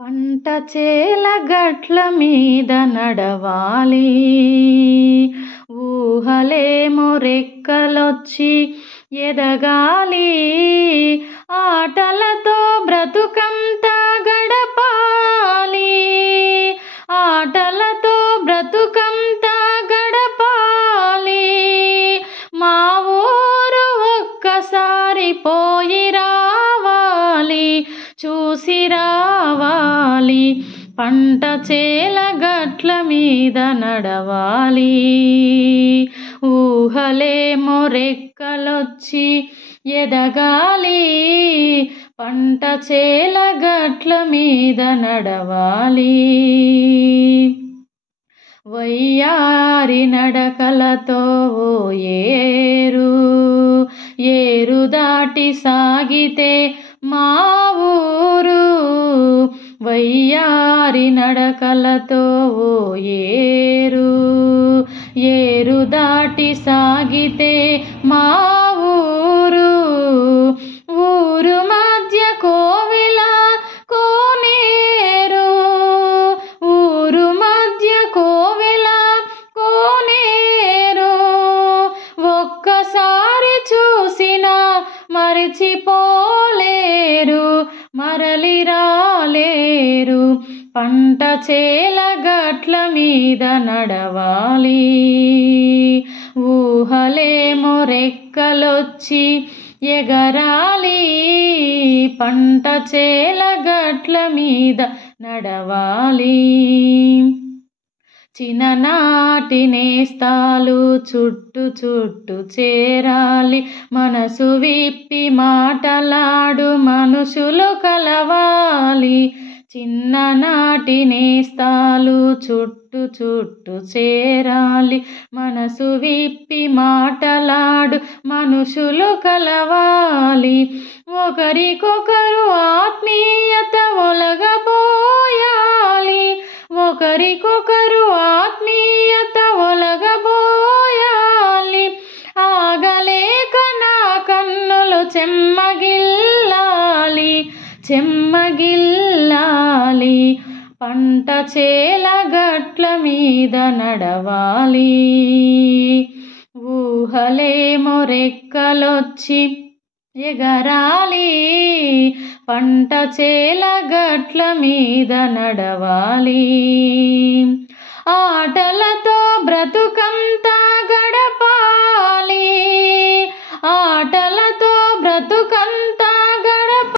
పంట చేల గట్ల మీద నడవాలి, ఊహలేమో రెక్కలొచ్చి ఎదగాలి, ఆటలతో బ్రతుకంతా గడపాలి, ఆటలతో బ్రతుకంతా గడపాలి. మా ఊరు ఒక్కసారి పోయి రావాలి, చూసి రావాలి, పంట చేల గట్ల మీద నడవాలి, ఊహలేమో రెక్కలొచ్చి ఎదగాలి, పంట చేల గట్ల మీద నడవాలి. వయ్యారి నడకలతో ఓ ఏరు దాటి సాగితే మా ఊరు, వయ్యారి నడకలతో ఓ ఏరు దాటి సాగితే మా ఊరు, ఊరు మధ్య కోవెల కోనేరు, ఊరు మధ్య కోవెల కోనేరు, ఒక్కసారి చూసినా మరిచిపోలేరు, మరలి రాలేరు, పంట చేల గట్ల మీద నడవాలి, ఊహలేమో రెక్కలొచ్చి ఎగరాలి, పంట చేల గట్ల మీద నడవాలి. చిన్ననాటి నేస్తాలు చుట్టు చేరాలి, మనసు విప్పి మాటలాడు మనుషులు కలవాలి, చిన్ననాటి నేస్తాలు చుట్టు చేరాలి, మనసు విప్పి మాటలాడు మనుషులు కలవాలి, ఒకరికొకరు ఆత్మీయత ఒలగబోయాలి, ఒకరికొకరు ఆత్మీయత ఒలగబోయాలి, ఆగలేక నా కన్నులు చెమ్మగిల్లాలి, పంట చేల గట్ల మీద నడవాలి, ఊహలేమో రెక్కలొచ్చి ఎగరాలి, పంట చేల గట్ల మీద నడవాలి, ఆటలతో బ్రతుకంతా